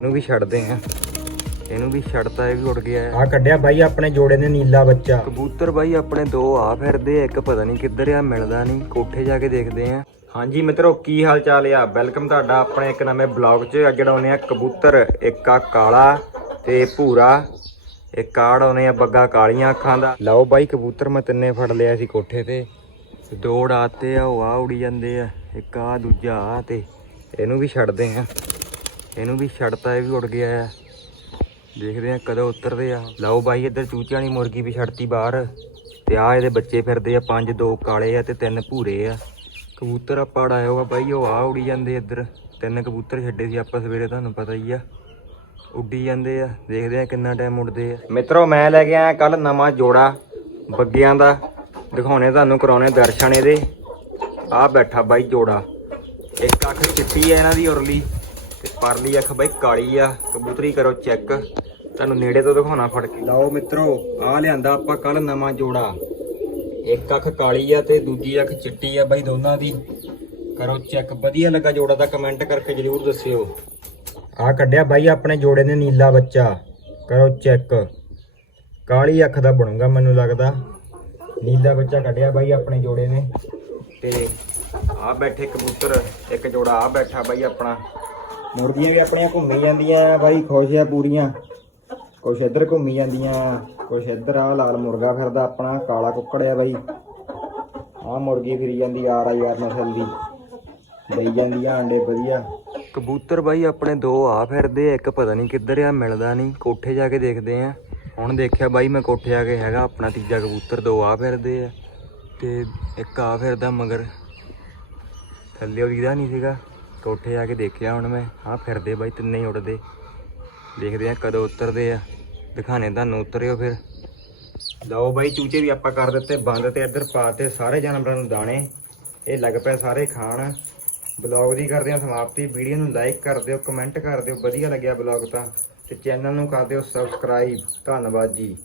ਇਹਨੂੰ ਵੀ ਛੱਡਦੇ ਆ। ਇਹਨੂੰ ਵੀ ਛੱਡਤਾ ਇਹ ਵੀ ਉੱਡ ਗਿਆ। ਆ ਕੱਢਿਆ ਬਾਈ ਆਪਣੇ ਜੋੜੇ ਨੇ ਨੀਲਾ ਬੱਚਾ। ਕਬੂਤਰ ਬਾਈ ਆਪਣੇ ਦੋ ਆ ਫਿਰਦੇ ਆ ਇੱਕ ਪਤਾ ਨਹੀਂ ਕਿੱਧਰ ਆ ਮਿਲਦਾ ਨਹੀਂ ਕੋਠੇ ਜਾ ਕੇ ਦੇਖਦੇ ਆ। ਹਾਂਜੀ ਮਿੱਤਰੋ ਕੀ ਹਾਲ ਚਾਲ ਆ? ਵੈਲਕਮ ਤੁਹਾਡਾ ਆਪਣੇ ਇੱਕ ਨਵੇਂ ਬਲੌਗ 'ਚ। ਅੱਜ ਡਾਉਨੇ ਆ ਕਬੂਤਰ ਇੱਕ ਆ ਕਾਲਾ ਤੇ ਭੂਰਾ। ਇੱਕ ਕਾੜ ਆਉਨੇ ਆ ਬੱਗਾ ਕਾਲੀਆਂ ਅੱਖਾਂ ਦਾ। ਲਓ ਬਾਈ ਕਬੂਤਰ ਮੈਂ ਤਿੰਨੇ ਫੜ ਲਿਆ ਸੀ ਕੋਠੇ ਤੇ। ਦੋ ਉਡਾਤੇ ਆ ਉਹ ਆ ਉੜੀ ਜਾਂਦੇ ਆ ਇੱਕ ਆ ਦੂਜਾ ਆ ਤੇ। ਇਹਨੂੰ ਵੀ ਛੱਡਦੇ ਆ। ਇਹਨੂੰ ਵੀ ਛੱਡਤਾ ਇਹ ਵੀ ਉੱਡ ਗਿਆ ਆ। ਦੇਖਦੇ ਆ ਕਦੋਂ ਉਤਰਦੇ ਆ। ਲਓ ਬਾਈ, ਇੱਧਰ ਚੂਚਿਆਂ ਵਾਲੀ ਮੁਰਗੀ ਵੀ ਛੱਡਤੀ ਬਾਹਰ। ਤੇ ਆ ਇਹਦੇ ਬੱਚੇ ਫਿਰਦੇ ਆ, ਪੰਜ, ਦੋ ਕਾਲੇ ਆ ਤੇ ਤਿੰਨ ਭੂਰੇ ਆ। ਕਬੂਤਰ ਆਪਾਂ ਉਡਾਇਆ ਹੋਆ ਬਾਈ, ਉਹ ਆ ਉੜੀ ਜਾਂਦੇ ਇੱਧਰ। ਤਿੰਨ ਕਬੂਤਰ ਛੱਡੇ ਸੀ ਆਪਾਂ ਸਵੇਰੇ, ਤੁਹਾਨੂੰ ਪਤਾ ਹੀ ਆ। ਉੱਡੀ ਜਾਂਦੇ ਆ। ਦੇਖਦੇ ਆ ਕਿੰਨਾ ਟਾਈਮ ਉੱਡਦੇ ਆ। ਮਿੱਤਰੋ, ਮੈਂ ਲੈ ਕੇ ਆਇਆ ਕੱਲ ਨਵਾਂ ਜੋੜਾ ਬੱਗਿਆਂ ਦਾ। ਦਿਖਾਉਣੇ ਤੁਹਾਨੂੰ, ਕਰਾਉਣੇ ਦਰਸ਼ਨ ਇਹਦੇ। ਆ ਬੈਠਾ ਬਾਈ ਜੋੜਾ। ਇੱਕ ਅੱਖ ਚਿੱਟੀ ਆ ਇਹਨਾਂ ਦੀ ਉਰਲੀ। ਤੇ ਪਰਲੀ ਅੱਖ ਬਾਈ ਕਾਲੀ ਆ ਕਬੂਤਰੀ ਕਰੋ ਚੈੱਕ। ਤੁਹਾਨੂੰ ਨੇੜੇ ਤੋਂ ਦਿਖਾਉਣਾ ਫੜ ਕੇ। ਲਓ ਮਿੱਤਰੋ ਆ ਲਿਆਂਦਾ ਆਪਾਂ ਕੱਲ ਨਵਾਂ ਜੋੜਾ। ਇੱਕ ਅੱਖ ਕਾਲੀ ਆ ਤੇ ਦੂਜੀ ਅੱਖ ਚਿੱਟੀ ਆ ਬਾਈ ਦੋਨਾਂ ਦੀ। ਕਰੋ ਚੈੱਕ। ਵਧੀਆ ਲੱਗਾ ਜੋੜਾ ਤਾਂ ਕਮੈਂਟ ਕਰਕੇ ਜਰੂਰ ਦੱਸਿਓ। ਆ ਕੱਢਿਆ ਬਾਈ ਆਪਣੇ ਜੋੜੇ ਨੇ ਨੀਲਾ ਬੱਚਾ। ਕਰੋ ਚੈੱਕ। ਕਾਲੀ ਅੱਖ ਦਾ ਬਣੂਗਾ ਮੈਨੂੰ ਲੱਗਦਾ। ਨੀਲਾ ਬੱਚਾ ਕੱਢਿਆ ਬਾਈ ਆਪਣੇ ਜੋੜੇ ਨੇ। ਤੇ ਆ ਬੈਠੇ ਕਬੂਤਰ। ਇੱਕ ਜੋੜਾ ਆ ਬੈਠਾ ਬਾਈ ਆਪਣਾ। ਮੁਰਗੀਆਂ ਵੀ ਆਪਣੀਆਂ ਘੁੰਮੀ ਜਾਂਦੀਆਂ ਬਾਈ, ਖੁਸ਼ ਆ ਪੂਰੀਆਂ। ਕੁਛ ਇੱਧਰ ਘੁੰਮੀ ਜਾਂਦੀਆਂ ਕੁਛ ਇੱਧਰ ਆ, ਲਾਲ ਮੁਰਗਾ ਫਿਰਦਾ ਆਪਣਾ, ਕਾਲਾ ਕੁੱਕੜ ਆ ਬਾਈ। ਆ ਮੁਰਗੀ ਫਿਰੀ ਜਾਂਦੀ ਆਰ ਆਈ ਆਰ ਨਸਲ ਦੀ। ਦੇਈ ਜਾਂਦੀ ਆ ਅੰਡੇ ਵਧੀਆ। ਕਬੂਤਰ ਬਾਈ, ਆਪਣੇ ਦੋ ਆ ਫਿਰਦੇ ਆ, ਇੱਕ ਪਤਾ ਨਹੀਂ ਕਿੱਧਰ ਆ, ਮਿਲਦਾ ਨਹੀਂ, ਕੋਠੇ ਜਾ ਕੇ ਦੇਖਦੇ ਆ। ਹੁਣ ਦੇਖਿਆ ਬਾਈ, ਮੈਂ ਕੋਠੇ ਆ ਕੇ ਹੈਗਾ, ਆਪਣਾ ਤੀਜਾ ਕਬੂਤਰ, ਦੋ ਆ ਫਿਰਦੇ ਆ। ਤੇ ਇੱਕ ਆ ਫਿਰਦਾ ਮਗਰ। ਥੱਲੇ ਉਹਦਾ ਨਹੀਂ ਸੀਗਾ। ਕੋਠੇ ਆ ਕੇ ਦੇਖਿਆ ਹੁਣ ਮੈਂ। ਹਾਂ ਫਿਰਦੇ ਬਾਈ, ਤਿੰਨੇ ਹੀ ਉੱਡਦੇ। ਦੇਖਦੇ ਆ ਕਦੋਂ ਉਤਰਦੇ ਆ। ਦਿਖਾਣੇ ਤੁਹਾਨੂੰ ਉਤਰਿਓ ਫਿਰ। ਲਓ ਬਾਈ, ਚੂਚੇ ਵੀ ਆਪਾਂ ਕਰ ਦਿੱਤੇ, ਬੰਦ ਤੇ ਇੱਧਰ ਪਾਤੇ ਸਾਰੇ ਜਾਨਵਰਾਂ ਨੂੰ ਦਾਣੇ। ਇਹ ਲੱਗ ਪਏ ਸਾਰੇ ਖਾਣ। ਬਲੌਗ ਦੀ ਕਰਦੇ ਹਾਂ ਸਮਾਪਤੀ। ਵੀਡੀਓ ਨੂੰ ਲਾਈਕ ਕਰ ਦਿਓ, ਕਮੈਂਟ ਕਰ ਦਿਓ। ਵਧੀਆ ਲੱਗਿਆ ਬਲੌਗ ਤਾਂ। ਤੇ ਚੈਨਲ ਨੂੰ ਕਰ ਦਿਓ ਸਬਸਕ੍ਰਾਈਬ। ਧੰਨਵਾਦ ਜੀ।